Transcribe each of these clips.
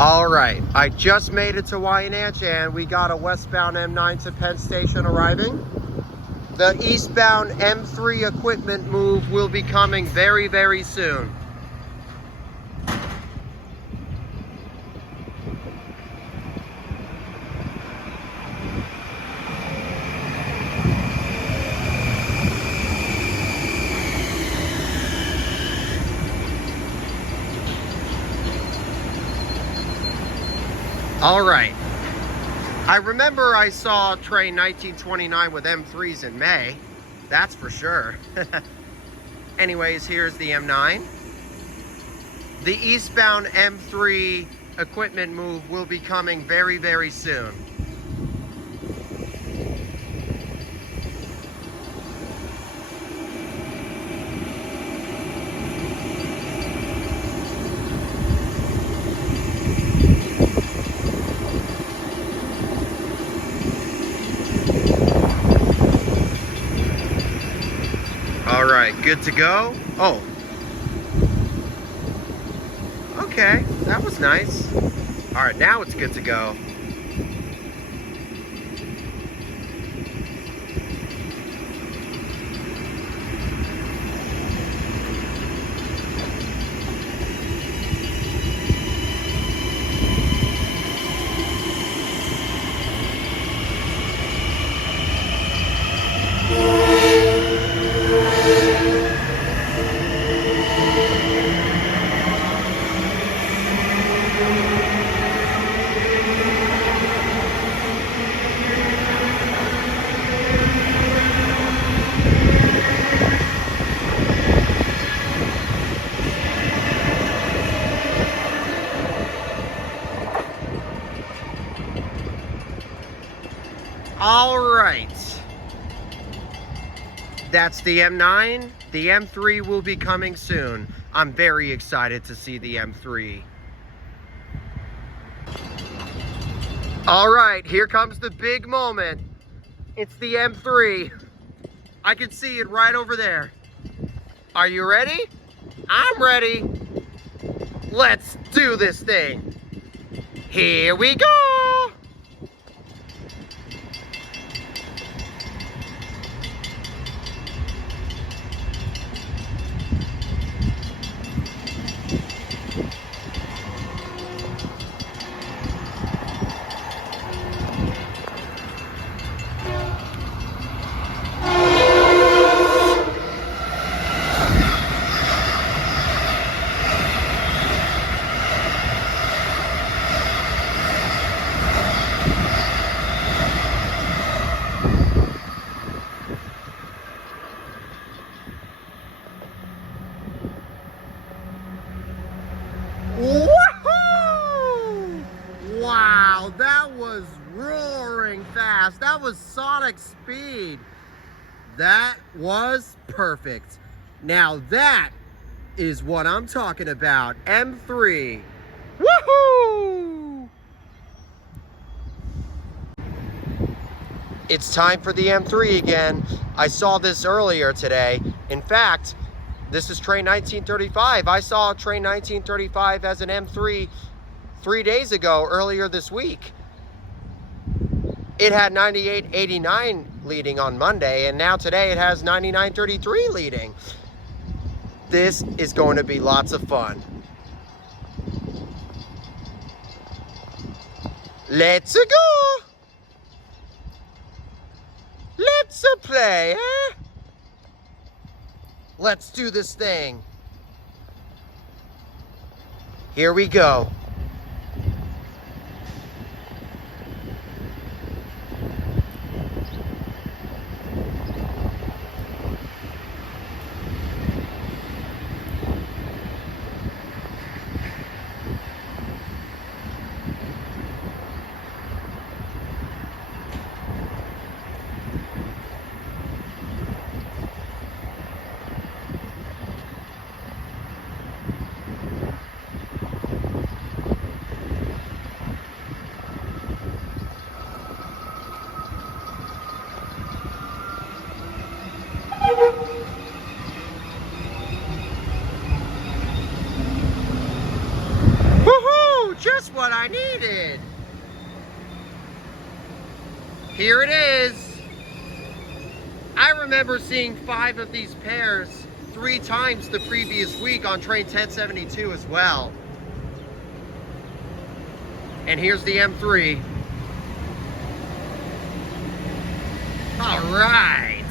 All right, I just made it to Wyandanch and we got a westbound M9 to Penn Station arriving. The eastbound M3 equipment move will be coming very, very soon. All right. I remember I saw train 1929 with M3s in May. That's for sure. Anyways, here's the M9. The eastbound M3 equipment move will be coming very, very soon. All right, good to go. Oh. Okay, that was nice. All right, now it's good to go. All right, that's the M9. The M3 will be coming soon. I'm very excited to see the M3. All right, here comes the big moment. It's the M3. I can see it right over there. Are you ready? I'm ready. Let's do this thing. Here we go. Woohoo! Wow, that was roaring fast. That was sonic speed. That was perfect. Now that is what I'm talking about. M3. Woohoo! It's time for the M3 again. I saw this earlier today. In fact, this is train 1935. I saw train 1935 as an M3 3 days ago, earlier this week. It had 98.89 leading on Monday, and now today it has 99.33 leading. This is going to be lots of fun. Let's go! Let's play, eh? Let's do this thing. Here we go. what I needed. Here it is. I remember seeing 5 of these pairs 3 times the previous week on train 1072 as well. And here's the M3. All right.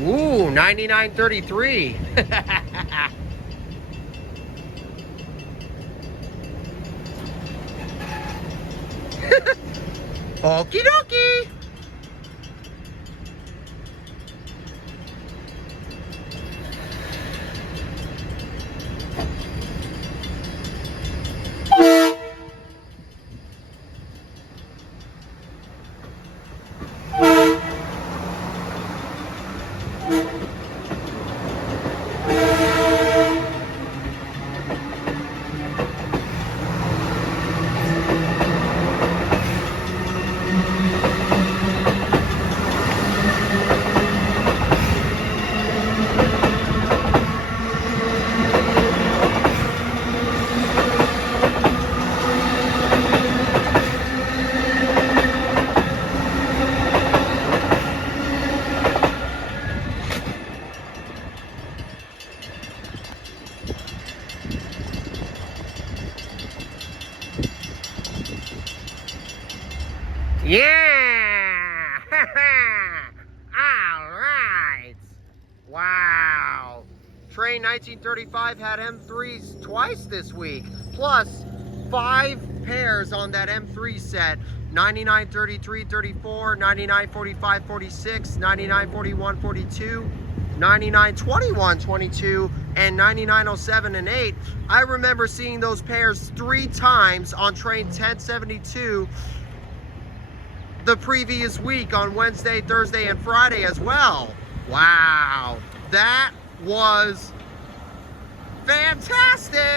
Ooh, 99.33. Okie dokie. Yeah! All right! Wow! Train 1935 had M3s twice this week, plus 5 pairs on that M3 set. 99, 33, 34, 99, 45, 46, 99, 41, 42, 99, 21, 22, and 9907 and 8. I remember seeing those pairs 3 times on train 1072 the previous week on Wednesday, Thursday, and Friday as well. Wow, that was fantastic!